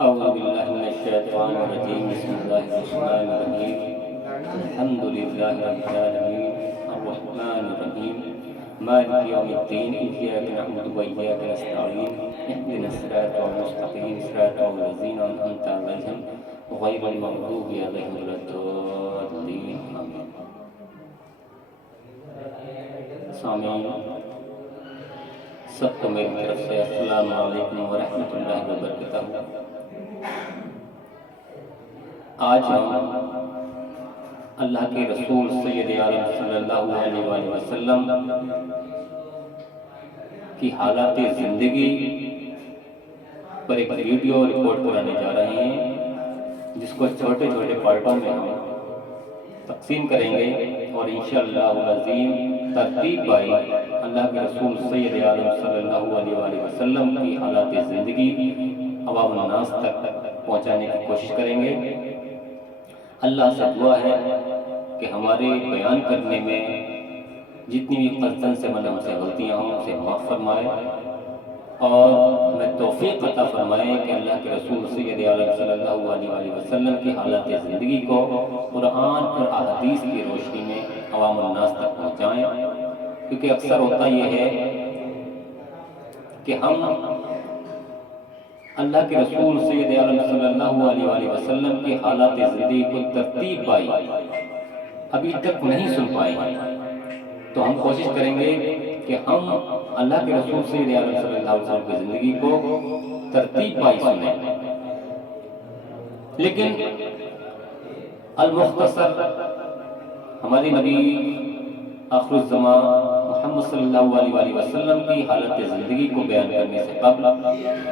أعوذ بالله من الشيطان الرجيم بسم الله الرحمن الرحيم الحمد لله رب العالمين الرحمن الرحيم مالك يوم الدين إياك نعبد وإياك نستعين اهدنا الصراط المستقيم صراط الذين أنعمت عليهم غير المغضوب عليهم ولا الضالين آمين. سامعین سب کو میری طرف سے السلام علیکم ورحمۃ اللہ وبرکاتہ۔ آج ہم اللہ کے رسول سید عالم صلی اللہ علیہ وآلہ وسلم کی حالات زندگی پر ایک ویڈیو ریکارڈ کرانے جا رہے ہیں، جس کو چھوٹے چھوٹے پارٹوں میں ہم تقسیم کریں گے اور انشاءاللہ العظیم ترتیب بائی اللہ کے رسول سید عالم صلی اللہ علیہ وآلہ وسلم کی حالات زندگی عوام الناس تک پہنچانے کی کوشش کریں گے۔ اللہ سے دعا ہے کہ ہمارے بیان کرنے میں جتنی بھی قصدن سے ہم سے غلطیاں ہوں اسے معاف فرمائے اور ہمیں توفیق عطا فرمائے کہ اللہ کے رسول سید عالم صلی اللہ علیہ وآلہ وسلم کی حالات زندگی کو قرآن اور احادیث کی روشنی میں عوام الناس تک پہنچائیں، کیونکہ اکثر ہوتا یہ ہے کہ ہم اللہ کے رسول سید عالم صلی اللہ علیہ وآلہ وسلم کی حالات زندگی کو ترتیب پائی ابھی تک نہیں سن پائے ہیں، تو ہم کوشش کریں گے کہ ہم اللہ کے رسول سید عالم صلی اللہ علیہ وسلم کی زندگی کو ترتیب پائی سنیں، لیکن المختصر ہمارے نبی آخر الزمان محمد صلی اللہ علیہ وآلہ وسلم کی حالت زندگی کو بیان کرنے سے قبل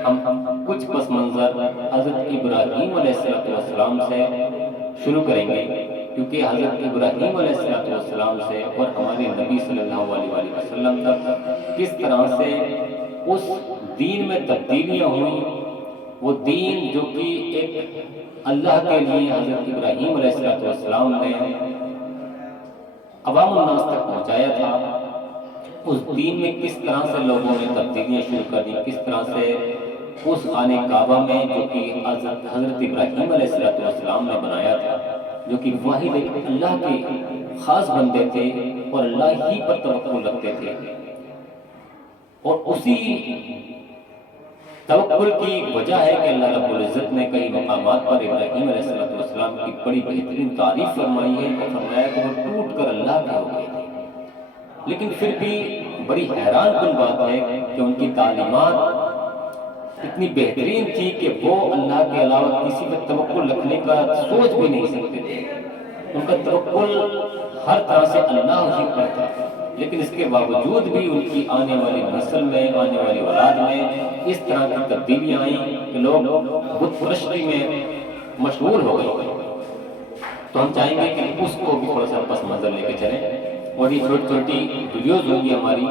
ہم کچھ پس منظر حضرت ابراہیم علیہ السلام سے شروع کریں گے، کیونکہ حضرت ابراہیم علیہ السلام سے اور ہمارے نبی صلی اللہ علیہ وآلہ وسلم تک کس طرح سے اس دین میں تبدیلیاں ہوئیں، وہ دین جو کہ ایک اللہ کے لیے حضرت ابراہیم علیہ السلام نے عوام الناس تک پہنچایا تھا، اس دین میں کس طرح سے لوگوں نے تبدیلیاں شروع کر دی، کس طرح سے اس خانہ کعبہ میں جو کہ حضرت ابراہیم علیہ السلام نے بنایا تھا، جو کہ واحد ایک اللہ کے خاص بندے تھے اور اللہ ہی پر توکل رکھتے تھے، اور اسی توکل کی وجہ ہے کہ اللہ رب العزت نے کئی مقامات پر ابراہیم علیہ السلام کی بڑی بہترین تعریف فرمائی ہے اور فرمایا کہ وہ ٹوٹ کر اللہ کے ہو گئے تھے، لیکن پھر بھی بڑی حیران کن بات ہے کہ ان کی تعلیمات اتنی بہترین تھی کہ وہ اللہ کے علاوہ کسی پر توکل رکھنے کا سوچ بھی نہیں سکتے تھے، ان کا توکل ہر طرح سے اللہ ہی پر تھا، لیکن اس کے باوجود بھی ان کی آنے والی نسل میں، آنے والی اولاد میں اس طرح کی تبدیلیاں آئیں کہ لوگ بت پرستی میں مشغول ہو گئے۔ تو ہم چاہیں گے کہ اس کو بھی تھوڑا سا پس منظر لے کے چلیں، اور یہ چھوٹی چھوٹی ویڈیوز ہوں گی ہماری،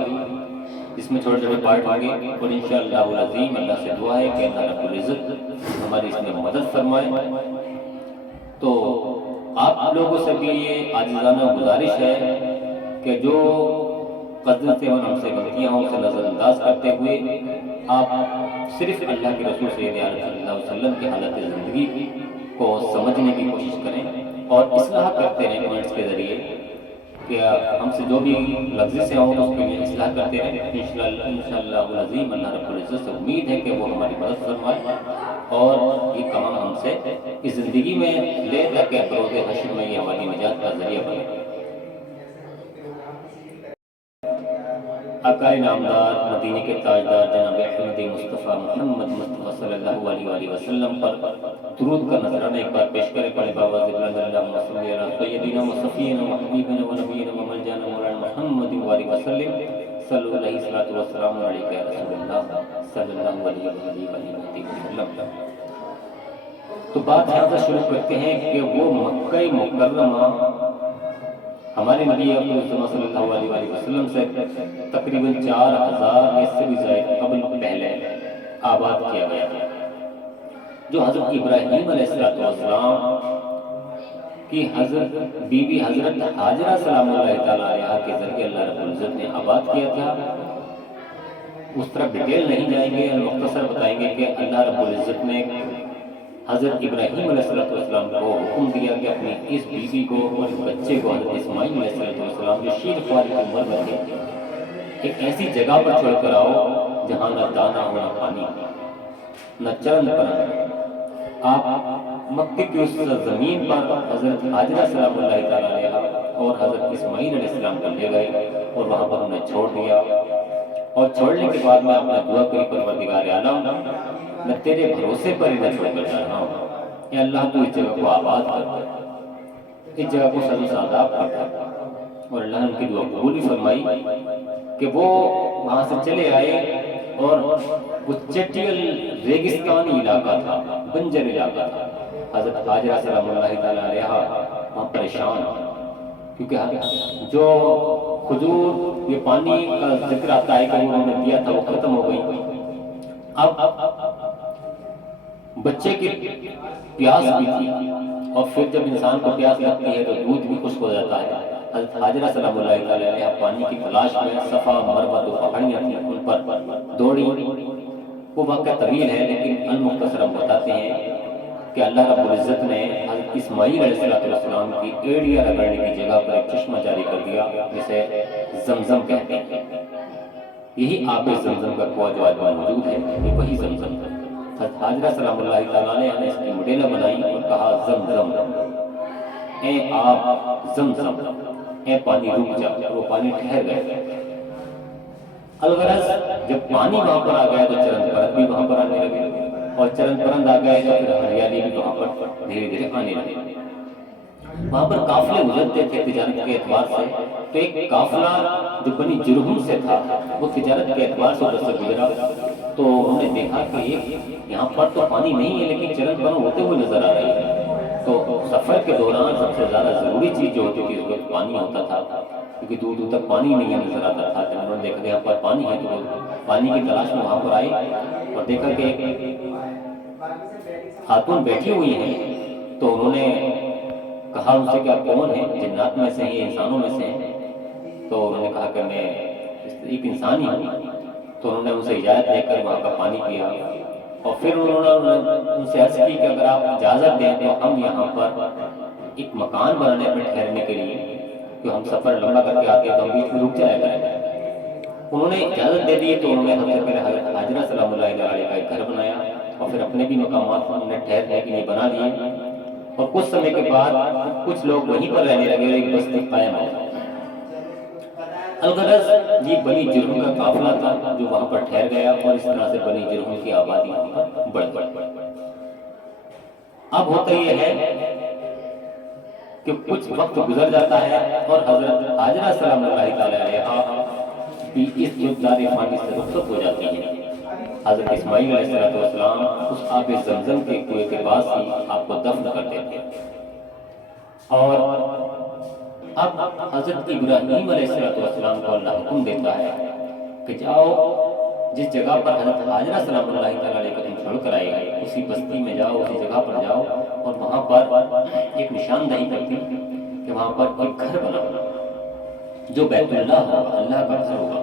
اس میں چھوٹے چھوٹے پارٹ ہوں گے، اور انشاءاللہ العظیم اللہ سے دعا ہے کہ اللہ رب العزت ہماری اس میں مدد فرمائے۔ تو آپ لوگوں سے بھی یہ عاجزانہ گزارش ہے کہ جو قصدن سے اور ہم سے غلطیاں ہوں اسے نظر انداز کرتے ہوئے آپ صرف اللہ کے رسول سید عالم صلی اللہ علیہ وسلم کی حالت زندگی کو سمجھنے کی کوشش کریں اور اصلاح کرتے رہیں کمنٹس کے ذریعے، کہ ہم سے جو بھی لفظ سے ہوں اس کے لیے اصلاح کرتے رہیں۔ انشاءاللہ العظیم اللہ رب العزت سے امید ہے کہ وہ ہماری مدد فرمائے اور یہ کام ہم سے اس زندگی میں لے تاکہ بروز حشر میں یہ ہماری نجات کا ذریعہ بنے۔ آقائے نامدار مدینے کے تاجدار جناب احمد مصطفیٰ محمد مصطفیٰ صلی اللہ علیہ وآلہ وسلم پر درود کا نذرانہ ایک بار پیش کرے، پڑھے بابا ذکر اللہم صلی اللہ سیدنا و صفینا و حبیبنا و نبینا و ملجانا مولانا محمد وآلہ وسلم صلی اللہ علیہ وسلم علیہ یا رسول اللہ صلی اللہ علیہ وآلہ وسلم۔ تو بات یہاں سے شروع کرتے ہیں کہ وہ مکہ مکرمہ ہمارے نبی اکرم صلی اللہ علیہ وآلہ وسلم سے تقریباً 4000 یا سے بھی زائد قبل پہلے آباد کیا گیا، جو حضرت ابراہیم علیہ السلام کی حضرت بی بی حضرت حاجرہ سلام اللہ تعالیٰ علیہا کے ذریعے اللہ رب العزت نے آباد کیا تھا۔ اس طرح ڈیٹیل نہیں جائیں گے، مختصر بتائیں گے کہ اللہ رب العزت نے حضرت ابراہیم علیہ السلام کو حکم دیا کہ اپنی اس بیوی کو اور اس بچے کو حضرت اسماعیل علیہ السلام جو شیر خواری کی عمر میں تھے ایک ایسی جگہ پر چھوڑ کر آؤ جہاں نہ دانا ہو نہ پانی نہ چرند پرند۔ آپ مکے کی اس زمین پر حضرت حاجرہ سلام اللہ تعالیٰ علیہ اور حضرت اسماعیل علیہ السلام کو لے گئے اور وہاں پر انہیں چھوڑ دیا، اور چھوڑنے کے بعد میں اپنا دعا کری پروردگار عالم میں تیرے بھروسے پر انہیں چھوڑ کر جا رہا ہوں، اے اللہ تو اس جگہ کو آباد کر دے، اس جگہ کو سر و ساداب کر دے۔ اور اللہ نے ان کی دعا قبول بھی فرمائی کہ وہ وہاں سے چلے آئے، اور وہ چٹیل ریگستانی علاقہ تھا، بنجر علاقہ تھا۔ حضرت حاجرہ سلام اللہ تعالیٰ علیہ وہاں پریشان، کیونکہ جو کھجور یہ پانی کا ذکر آتا ہے کہ انہوں نے دیا تھا وہ ختم ہو گئی۔ اب بچے کی پیاس بھی تھی، اور پھر جب انسان کو پیاس لگتی ہے تو دودھ بھی خشک ہو جاتا ہے۔ حضرت حاجرہ سلام اللہ تعالیٰ علیہ پانی کی تلاش میں صفا مروہ دو پہاڑیاں تھیں ان پر دوڑی۔ وہ واقعہ طویل ہے لیکن المختصر ہم بتاتے ہیں کہ اللہ رب العزت نے حضرت اسماعیل علیہ السلام کی ایڑیاں رگڑنے کی جگہ پر ایک چشمہ جاری کر دیا جسے زمزم کہتے ہیں۔ یہی آب زمزم کا کنواں جو آج موجود ہے یہ وہی زمزم ہے۔ حضرت حاجرہ سلام اللہ تعالیٰ نے اس کی مڈیلا بنائی اور کہا زمزم، اے آب زمزم، اے پانی رک جا، اور وہ پانی ٹھہر گئے۔ الغرض جب پانی وہاں پر آ گیا تو چرند پرند بھی وہاں پر آنے لگے، اور چرند پرند آ گئے تو پھر ہریالی بھی وہاں پر دھیرے دھیرے آنے لگے۔ وہاں پر قافلے گزرتے تھے تجارت کے اعتبار سے، تو ایک قافلہ جو بنی جرہم سے تھا وہ تجارت کے اعتبار سے ادھر سے گزرا، تو انہوں نے دیکھا کہ یہاں پر تو پانی نہیں ہے لیکن چرند پرند ہوتے ہوئے نظر آ رہے ہیں۔ تو سفر کے دوران سب سے زیادہ ضروری چیز جو ہوتی تھی اس وقت پانی ہوتا تھا، کیونکہ دور دور تک پانی نہیں نظر آتا تھا۔ جب انہوں نے دیکھا کہ یہاں پر پانی ہے تو پانی کی تلاش میں وہاں پر آئے اور دیکھا کہ ایک خاتون بیٹھی ہوئی ہیں، تو انہوں نے کہا ان سے کہ آپ کون ہیں، جنات میں سے ہیں یا انسانوں میں سے ہیں؟ تو انہوں نے کہا کہ میں ایک انسان ہی ہوں۔ تو انہوں نے ان سے اجازت لے کر وہاں کا پانی پیا، اور پھر انہوں نے ان سے عرض کی کہ اگر آپ اجازت دیں تو ہم یہاں پر ایک مکان بنانے پر ٹھہرنے کے لیے، کہ ہم سفر لمبا کر کے آتے ہیں تو ہم بیچ میں رک جایا کریں۔ انہوں نے اجازت دے دی، تو انہوں نے سب سے پہلے حضرت حاجرہ سلام اللہ علیہ کا ایک گھر بنایا، اور پھر اپنے بھی مقامات انہوں نے ٹھہرنے کے لیے بنا لیے، اور کچھ سمے کے بعد کچھ لوگ وہیں پر رہنے لگے اور ایک بستی قائم ہو گئی۔ الغرض یہ بنی جرہم کا قافلہ تھا جو وہاں پر ٹھہر گیا، اور اس طرح سے بنی جرہم کی آبادی وہاں پر بڑھ گئی۔ اب ہوتا یہ ہے کہ کچھ وقت گزر جاتا ہے اور حضرت حاجرہ سلام اللہ تعالیٰ علیہ بھی اس دار فانی سے رخصت ہو جاتی ہیں۔ حضرت اسماعیل علیہ السلام اس آب زمزم کے کنویں کے پاس ہی آپ کو دفن کر دیتے ہیں، اور اب حضرت ابراہیم علیہ السلام کو اللہ حکم دیتا ہے کہ جاؤ جس جگہ پر حضرت حاجرہ سلام اللہ تعالیٰ علیہ کو تم چھوڑ کر آئے گئے اسی بستی میں جاؤ، اسی جگہ پر جاؤ، اور وہاں پر ایک نشاندہی کرتی کہ وہاں پر ایک گھر بنا جو بیت اللہ ہوگا، اللہ کا گھر ہوگا،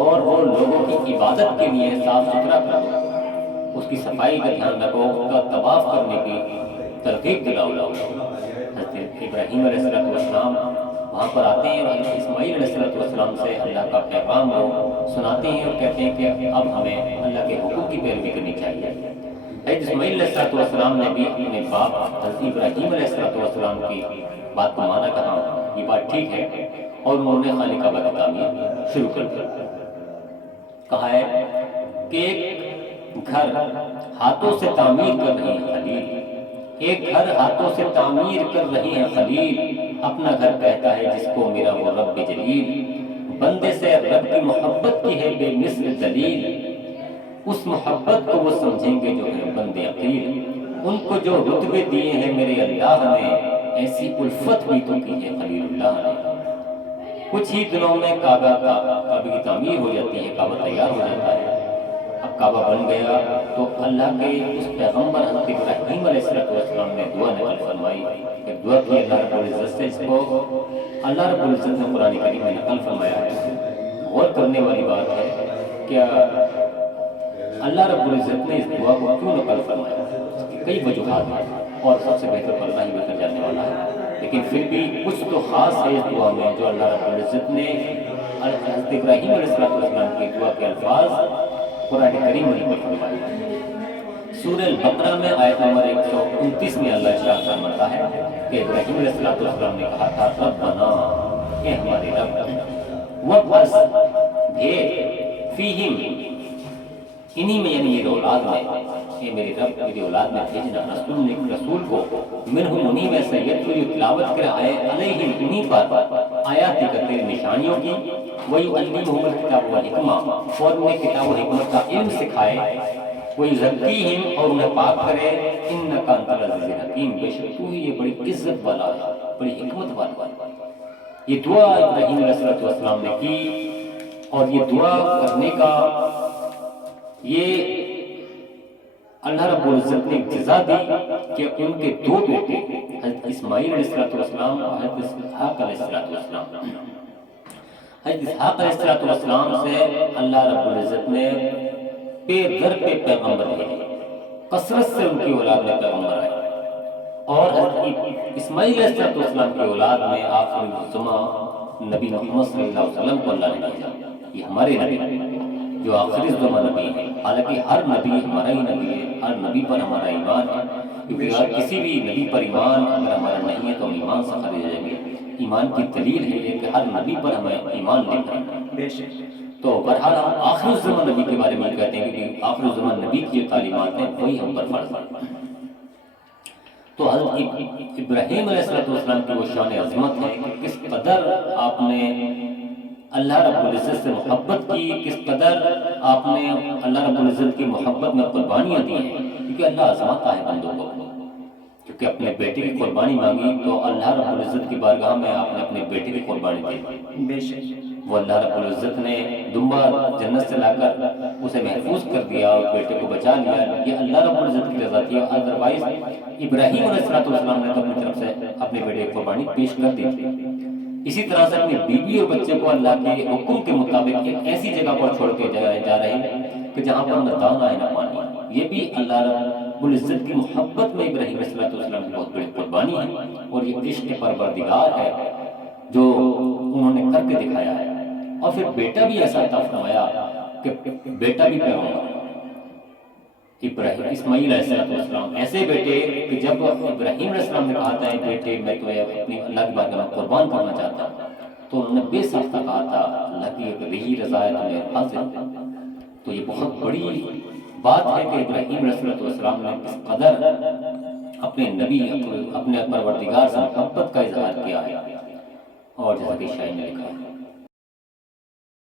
اور وہ لوگوں کی عبادت کے لیے صاف ستھرا کر دو، اس کی صفائی کا دھیان رکھو، اس کا طواف کرنے کی ترغیب دلاؤ۔ حضرت ابراہیم علیہ السلام وہاں پر آتے ہیں اور حضرت اسماعیل علیہ السلام سے اللہ کا پیغام وہ سناتے ہیں، اور کہتے ہیں کہ اب ہمیں اللہ کے حقوق کی پیروی کرنی چاہیے۔ حضرت اسماعیل علیہ السلام نے بھی اپنے باپ حضرت ابراہیم علیہ السلام کی بات کو مانا، کہا یہ بات ٹھیک ہے، اور انہوں نے خانہ کعبہ کی تعمیر شروع کر دی۔ کہا ہے کہ ایک گھر ہاتھوں سے تعمیر کر رہے ہیں خلیل، ایک گھر ہاتھوں سے تعمیر کر رہے ہیں خلیل، اپنا گھر کہتا ہے جس کو میرا وہ رب جلیل، بندے سے رب کی محبت کی ہے بے مثل دلیل، اس محبت کو وہ سمجھیں گے جو ہے بندے عقیل، ان کو جو رتبے دیے ہیں میرے اللہ نے، ایسی الفت بھی تو کی ہے خلیل اللہ نے۔ کچھ ہی دنوں میں کعبہ کی تعمیر ہو جاتی ہے، کعبہ تیار ہو جاتا ہے۔ اب کعبہ بن گیا تو اللہ کے اس پیغمبر حضرت ابراہیم علیہ السلام نے دعا نقل فرمائی، ایک دعا کی اللہ رب العزت سے، اس کو اللہ رب العزت نے قرآن کریم میں نقل فرمایا ہے۔ غور کرنے والی بات ہے، کیا اللہ رب العزت نے اس دعا کو کیوں نقل فرمایا؟ کئی وجوہات ہیں اور سب سے بہتر تو اللہ ہی بہتر جاننے والا ہے، لیکن پھر بھی کچھ تو خاص ہے اس دعا میں جو اللہ رب العزت نے حضرت ابراہیم علیہ السلام کی دعا کے الفاظ قرآن کریم میں نقل فرمائے۔ سورہ البقرہ میں آیت نمبر 129 میں اللہ ارشاد فرماتا ہے کہ ابراہیم علیہ السلام نے کہا تھا ربنا، اے ہمارے رب، وَبْعَثْ بھیج، فیہم انہی میں یعنی یہ اولاد میں، اے میرے رب میری اولاد میں بھیجنا رسول نے رسول کو، منہم انہی میں سے یتلو جو تلاوت کرے آئے علیہم انہی پر آیات کا تیری نشانیوں کی، وَيُعَلِّمُهُمُ الْكِتَابَ وَالْحِکْمَةَ اور انہیں کتاب و حکمت کا علم سکھائے، وَيُزَكِّيهِمْ اور انہیں پاک کرے، إِنَّكَ أَنْتَ الْعَزِيزُ الْحَكِيمُ بے شک تو ہی یہ بڑی عزت والا ہے، بڑی حکمت والا ہے۔ یہ دعا ابراہیم علیہ السلام نے کی، اور یہ دعا کرنے کا یہ اللہ رب العزت نے جزا دی کہ ان کے دو بیٹے حضرت اسماعیل علیہ السلام اور حضرت اسحاق علیہ السلام، حضرت اسحاق علیہ السلام سے اللہ رب العزت نے پہ در پہ پیغمبر بھیجے، کثرت سے ان کی اولاد میں پیغمبر آئے، اور حضرت اسماعیل علیہ السلام کی اولاد میں آخری الزمان نبی محمد صلی اللہ علیہ وسلم کو اللہ نے بھیجا۔ یہ ہمارے نبی جو آخری الزمان نبی ہے، حالانکہ ہر نبی ہمارا ہی نبی ہے، ہر نبی پر ہمارا ایمان ہے، کیونکہ اگر کسی بھی نبی پر ایمان اگر ہمارا نہیں ہے تو ہم ایمان سے خارج ہو جائیں گے۔ ایمان کی دلیل ہے یہ کہ ہر نبی پر ہمیں ایمان لے کر، تو بہرحال ہم آخر الزمان نبی کے بارے میں کہتے ہیں کہ آخر الزمان نبی کی جو تعلیمات ہیں وہی ہم پر فرض ہیں۔ تو حضرت ابراہیم علیہ السلام کی وہ شان عظمت ہے کہ کس قدر آپ نے اللہ رب العزت سے محبت کی، کس قدر آپ نے اللہ رب العزت کی محبت میں قربانیاں دی ہیں، کیونکہ اللہ آزماتا ہے بندوں کو، کیونکہ اپنے بیٹے کی قربانی مانگی تو اللہ رب العزت کی بارگاہ میں آپ نے اپنے بیٹے کی قربانی دی، بے شک وہ اللہ رب العزت نے دمبا جنت سے لا کر اسے محفوظ کر دیا اور بیٹے کو بچا لیا، یہ اللہ رب العزت کی رضا تھی، ادروائز ابراہیم علیہ السلام نے تو اپنی طرف سے اپنے بیٹے کی قربانی پیش کر دی تھی۔ اسی طرح سے اپنی بیوی اور بچے کو اللہ کے حکم کے مطابق ایک ایسی جگہ پر چھوڑ کے جا رہے ہیں کہ جہاں پر نہ دانا ہے نہ پانی، یہ بھی اللہ رب العزت کی محبت میں ابراہیم علیہ السلام کی بہت بڑی قربانی ہے، اور یہ عشق پروردگار ہے جو انہوں نے کر کے دکھایا ہے۔ اور پھر بیٹا بھی ایسا عطا فرمایا کہ بیٹا بھی پیغمبر ابراہیم اسماعیل علیہ السلام، ایسے بیٹے کہ جب ابراہیم علیہ السلام نے کہا تھا بیٹے میں تو اپنی اللہ کی بارگاہ میں قربان کرنا چاہتا ہوں، تو انہوں نے بے ساختہ کہا تھا اللہ کی اگر یہی رضا ہے تو میں حاضر۔ تو یہ بہت بڑی بات ہے کہ ابراہیم علیہ السلام نے کس قدر اپنے نبی اپنے پروردگار سے محبت کا اظہار کیا ہے، اور جیسا کہ شاعر نے لکھا ہے